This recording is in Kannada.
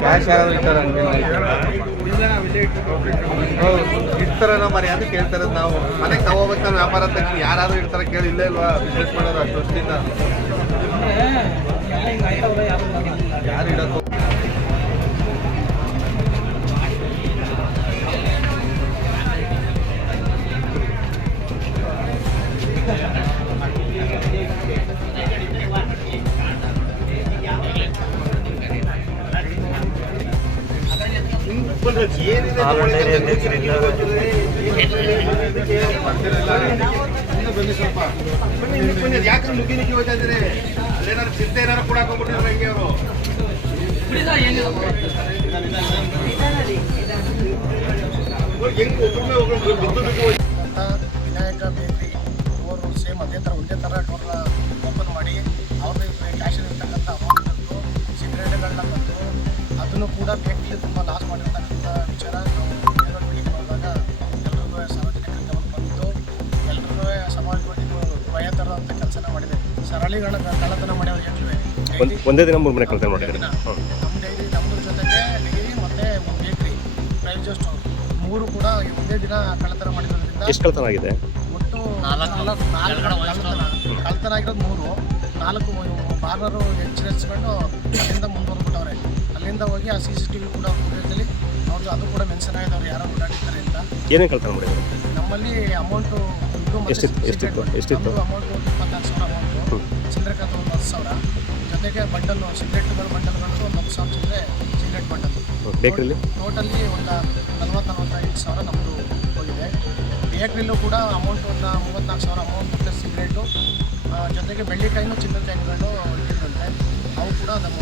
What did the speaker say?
ಕ್ಯಾಶ್ ಯಾರಾದ್ರೂ ಇರ್ತಾರ ಮರಿ ಅಂತ ಕೇಳ್ತಾರೆ. ನಾವು ಮನೆಗೆ ತಗೋಬೇಕು ನಾವು ವ್ಯಾಪಾರ ಅಂತ ಯಾರಾದ್ರೂ ಇರ್ತಾರೆ ಕೇಳಿ. ಇಲ್ಲೇ ಇಲ್ವಾ ಬಿಸ್ನೆಸ್ ಮಾಡೋರು ಅಷ್ಟು ವರ್ಷದಿಂದ ಯಾರು ಇಡೋದು. ಯಾಕಂದ್ರೆ ನುಗ್ಗಿ ನುಗ್ಗಿ ಹೋಗ್ತಾ ಇದ್ರೆ ಅಲ್ಲೇನಾದ್ರು ಚಿಂತೆ ಏನಾರು ಕೂಡ ಹಾಕೊಂಡ್ಬಿಟ್ಟಿದ್ರು ಹಂಗೆ ಅವರು. ವಿನಾಯಕ ಬೇಕ್ರಿ ಅವರು ಸೇಮ್ ಒಂದೇ ಥರ ಡೋರ್ ಓಪನ್ ಮಾಡಿ ಅವ್ರದ್ದು ಕ್ಯಾಶಲ್ಲಿ ಇರ್ತಕ್ಕಂಥ ಅಮೌಂಟ್ ತಂದು ಸಿಗರೇಟ್ಗಳನ್ನ ತಂದು ಅದನ್ನು ಕೂಡ ಬೇಕ್ರಿ ತುಂಬ ಲಾಸ್ ಮಾಡಿರ್ತಕ್ಕಂಥ ವಿಚಾರ ನಾವು ಏರ್ವಾಲ್ ಬಿಲ್ಡಿಂಗ್ ಹೋದಾಗ ಎಲ್ರಿಗೂ ಸಾರ್ವಜನಿಕರ ಗಮನ ಬಂತು. ಎಲ್ರಿಗೂ ಸಮಾಜವಾಗಿ ಭಯ ತರೋಂಥ ಕೆಲಸನ ಮಾಡಿದೆ. ಸರಳಿಗಳ ಕಳ್ಳತನ ಮಾಡ್ಯವ್ರು ಹೇಳ್ತೀವಿ ಒಂದೇ ದಿನ 3 ಮನೆ ಕಳ್ಳತನ ಮಾಡಿದ್ದಾರೆ. ನಮ್ಮದ್ರ ಜೊತೆಗೆ ಡೈರಿ ಮತ್ತು ಬೇಕ್ರಿ ಪ್ರೈವೇಟ್ ಸ್ಟೋರ್ 3 ಕೂಡ ಒಂದೇ ದಿನ ಕಳ್ಳತನ ಮಾಡಿರೋದ್ರಿಂದ ಎಷ್ಟು ಕಳ್ಳತನ ಆಗಿದೆ? ಒಟ್ಟು 4 ಕಳ್ಳತನ ಆಗಿರೋದು 3, 4 ಬಾರ್ನರು ಹೆಚ್ಚಿಸ್ಕೊಂಡು ಅಲ್ಲಿಂದ ಮುಂದುವರೆದ್ಬಿಟ್ಟವ್ರೆ. ಅಲ್ಲಿಂದ ಹೋಗಿ ಆ CCTV ಕೂಡ ಫುಟೇಜಲ್ಲಿ ಅವ್ರದ್ದು ಅದು ಕೂಡ ಮೆನ್ಷನ್ ಆಗಿದೆ ಅವ್ರು ಯಾರೋ ಓಡಾಡಿದ್ದಾರೆ ಅಂತ. ಏನೇನು ಕಳ್ಳತನ ಮಾಡಿದ್ರು? ನಮ್ಮಲ್ಲಿ ಅಮೌಂಟು ಎಷ್ಟಿತ್ತು? ಅಮೌಂಟು 24,000 ಅಮೌಂಟು, ಚಿಲ್ಲರೆ ಖಾತೆ ಒಂದು 10,000, ಜೊತೆಗೆ ಬಂಡಲ್ಲು ಸಿಗರೇಟ್ಗಳು ಬಂಡಲ್ಗಳು ಒಂದು 10,000 ಚಿಲ್ಲರೆ ಸಿಗರೇಟ್ ಬಂಡಲ್. ಬೇಕ್ರಿಲಿ ಟೋಟಲಿ ಒಂದು 40-45,000 ನಮ್ಮದು ಹೋಗಿದೆ. ಬೇಕ್ರಿಲೂ ಕೂಡ ಅಮೌಂಟ್ ಒಂದು 34,000 ಅಮೌಂಟ್ ಮತ್ತು ಸಿಗರೇಟು, ಜೊತೆಗೆ ಬೆಳ್ಳಿಕಾಯಿನೂ ಚಿನ್ನದ ಕಾಯಿಗಳು ಇಟ್ಟಿದ್ದಂತೆ ಅವು ಕೂಡ ನಮ್ಮ